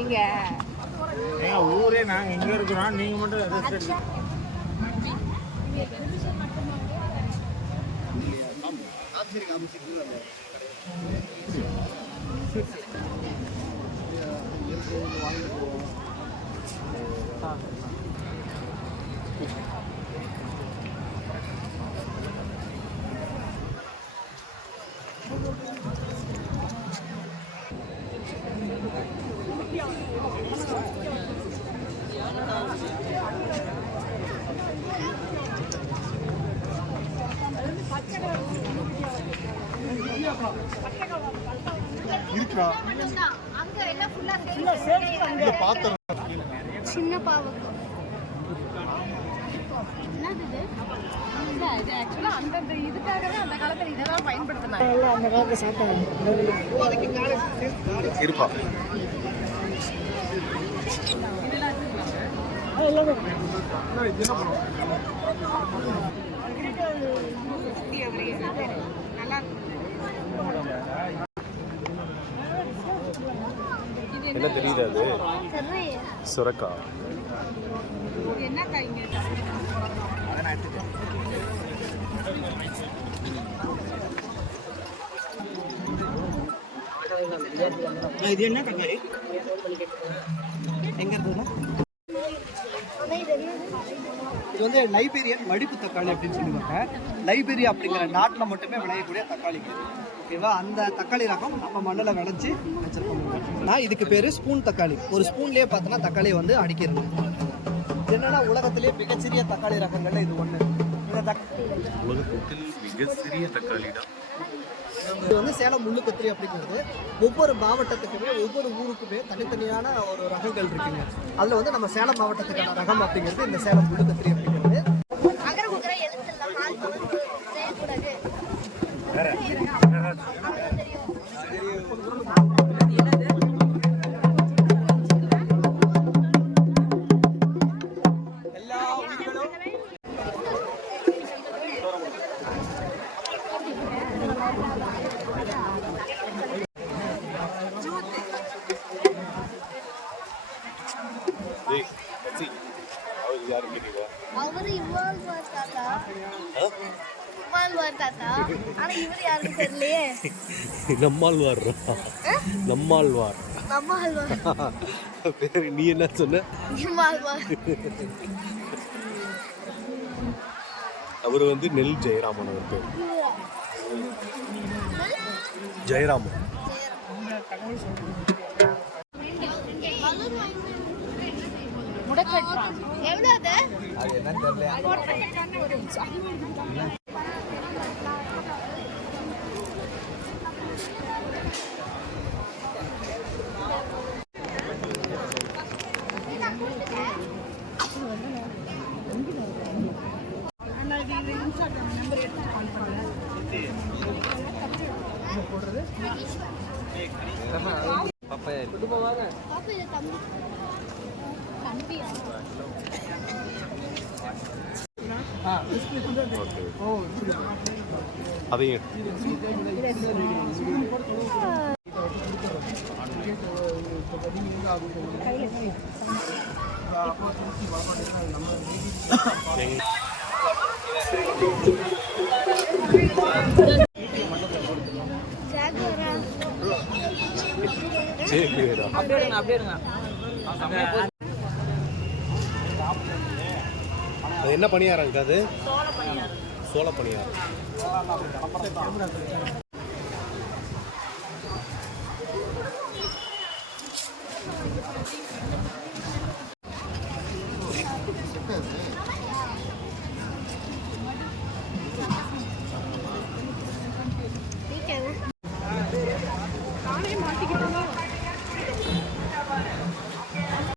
நீங்க ஊரே நாங்க எங்க இருக்கிறோம், நீங்க மட்டும் சின்ன பாவம் அந்த இதுக்காகவே அந்த காலத்துல இதெல்லாம் பயன்படுத்தினாங்க. அந்த காலத்துல இருப்பா என்ன தெரியுது? அது சுரக்கா. இது என்ன தக்காளி? எங்க இருந்ததுன்னா இது வந்து லைபீரியன் மடிப்பு தக்காளி அப்படின்னு சொல்லுவாங்க. லைபீரியா அப்படிங்கிற நாட்டில் மட்டுமே விளையக்கூடிய தக்காளி. ஓகேவா? அந்த தக்காளி ரகம் நம்ம மண்ணில் விளைச்சி வச்சிருக்கோம். இதுக்கு பேர் ஸ்பூன் தக்காளி. ஒரு ஸ்பூன்லேயே பார்த்தோன்னா தக்காளியை வந்து அடிக்கிறது. என்னன்னா உலகத்திலேயே மிகச்சிறிய தக்காளி ரகங்கள்ல இது ஒன்று. உலகத்தில் மிகச்சிறிய தக்காளி தான் இது வந்து சேலம் முள்ளுக்கத்திரி அப்படிங்கிறது. ஒவ்வொரு மாவட்டத்துக்குமே ஒவ்வொரு ஊருக்குமே தனித்தனியான ஒரு ரகங்கள் இருக்குங்க. அதில் வந்து நம்ம சேலம் மாவட்டத்துக்கான ரகம் அப்படிங்கிறது இந்த சேலம் முள்ளுக்கத்திரி அப்படிங்கிறது. நம்மாழ்வார் பேரு. நீ என்ன சொன்ன? அவர் வந்து நெல் ஜெயராமன். அவர் பேர் ஜெயராமன். அதையும் என்ன பணியாரம் இருக்காது? சோள பணியாரம்.